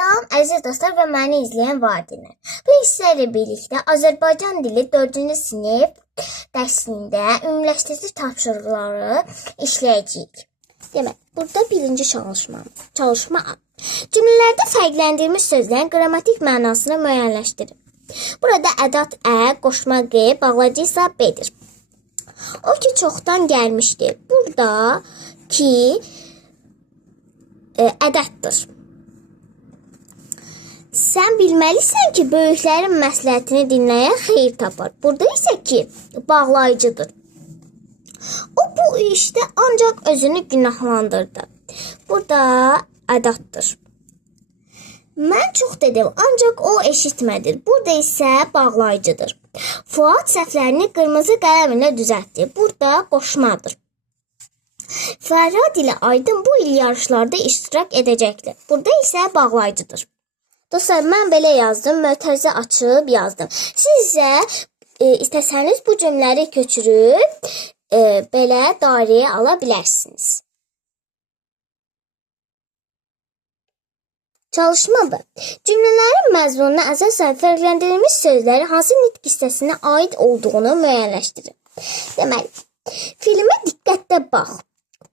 Salam əziz dostlar və məni izləyən valideynlər. Bu sizlərlə birlikdə Azərbaycan dili 4-cü sinif dərsində ümumiləşdirici tapşırıqları işləyəcəyik. Demək, burada birinci çalışma A. Cümlələrdə fərqləndirilmiş sözlərin qrammatik mənasını müəyyənləşdirin. Burada ədat ə, qoşma q, bağlacı isə b-dir. O ki çoxdan gəlmişdi. Burada ki ədətdir. Sən bilməlisən ki, böyüklərin məsləhətini dinləyən xeyir tapar. Burada isə ki, bağlayıcıdır. O bu işdə ancaq özünü günahlandırdı. Burada ədatdır. Mən çox dedim, ancaq o eşitmədir. Burada isə bağlayıcıdır. Fuad səhvlərini qırmızı qələm ilə düzəltdi. Burada qoşmadır. Fərhad ilə Aydın bu il yarışlarda iştirak edəcəkdir. Burada isə bağlayıcıdır. Dostlar, mən belə yazdım, mötərizə açıb yazdım. Siz isə istəsəniz bu cümlələri köçürüb belə dairəyə ala bilərsiniz. Çalışma B. Cümlələrin məzmununa əsasən fərqləndirilmiş sözləri hansı nitq hissəsinə aid olduğunu müəyyənləşdirin. Deməli, filmə diqqətlə bax.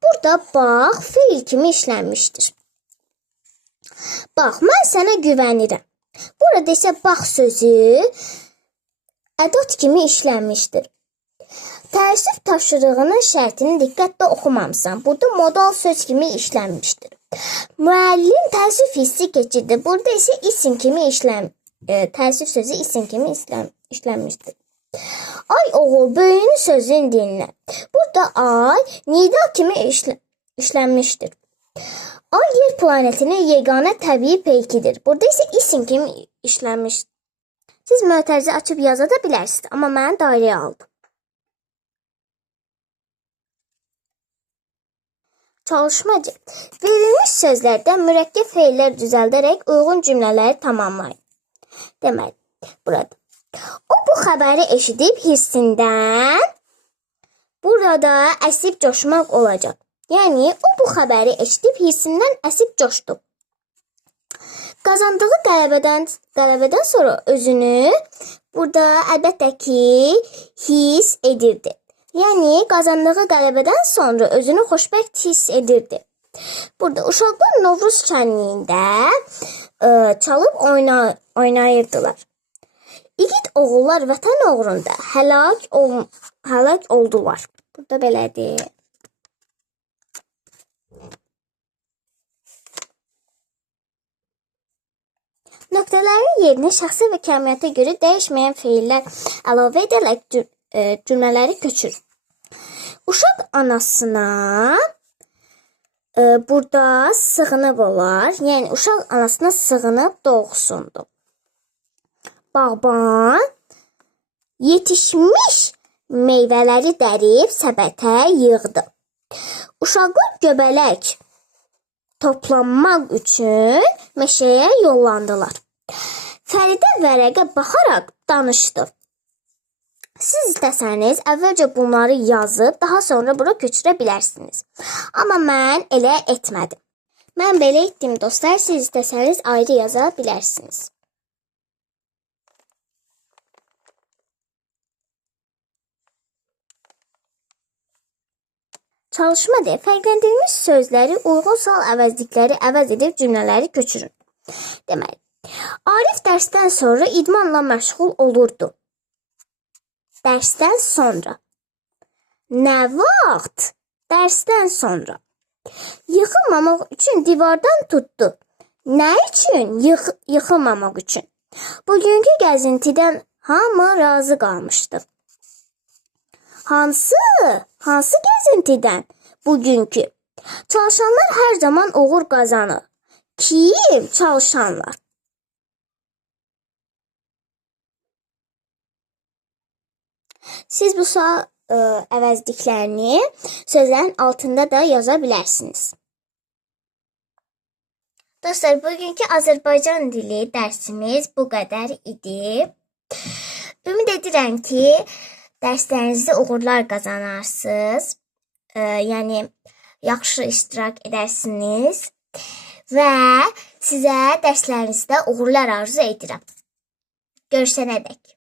Burada bax fiil kimi işlənmişdir. Bax, mən sənə güvənirəm. Burada isə bax sözü ədat kimi işlənmişdir. Təəssüf tapşırığının şərtini diqqətlə oxumamısan. Burada modal söz kimi işlənmişdir. Müəllim təəssüf hissi keçirdi. Burada isə isim kimi təəssüf sözü isim kimi işlənmişdir. Ay oğul, böyüyün sözünü dinlə. Burada ay nida kimi işlənmişdir. Ay yer planetinin yeganə təbii peykidir. Burada isə isim kimi işlənmişdir. Siz mötərizə açıb yaza da bilərsiniz, amma mən dairəyə aldım. Çalışmacı. Verilmiş sözlərdən mürəkkəb feillər düzəldərək uyğun cümlələri tamamlayın. Deməli, burada. O bu xəbəri eşidib hissindən burada əsib coşmaq olacaq. Yəni, o bu xəbəri eşidib hissindən əsib coşdu. Qazandığı qələbədən sonra özünü burada əlbəttə ki, hiss edirdi. Yəni, qazandığı qələbədən sonra özünü xoşbəxt hiss edirdi. Burada uşaqlar Novruz şənliyində çalıb oynayırdılar. İgid oğullar vətən uğrunda həlak oldular. Burada belədir. Nöqtələrin yerinə şəxsi və kəmiyyətə görə dəyişməyən feillər əlavə edərək cümlələri köçür. Uşaq anasına burada sığınıb olar. Yəni, uşaq anasına sığınıb doğsundu. Bağban yetişmiş meyvələri dərib səbətə yığdı. Uşaqlar göbələk toplanmaq üçün meşəyə yollandılar. Fəridə vərəqə baxaraq danışdı. Siz istəsəniz, əvvəlcə bunları yazıb, daha sonra bura köçürə bilərsiniz. Amma mən elə etmədim. Mən belə etdim, dostlar. Siz istəsəniz, ayrı yaza bilərsiniz. Çalışma deyə fərqləndirilmiş sözləri uyğun sal əvəzlikləri əvəz edib cümlələri köçürün. Deməli, Arif dərsdən sonra idmanla məşğul olurdu. Dərsdən sonra. Nə vaxt? Dərsdən sonra. Yıxılmamaq üçün divardan tutdu. Nə üçün? Yıxılmamaq üçün. Bugünkü gəzintidən hamı razı qalmışdı. Hansı gəzintidən? Bugünkü. Çalışanlar hər zaman uğur qazanır. Kim? Çalışanlar. Siz bu sual əvəzliklərini sözlərin altında da yaza bilərsiniz. Dostlar, bugünkü Azərbaycan dili dərsimiz bu qədər idi. Ümid edirəm ki, dərslərinizdə uğurlar qazanarsınız. Yəni, yaxşı iştirak edərsiniz. və sizə dərslərinizdə uğurlar arzu edirəm. Görüşənədək.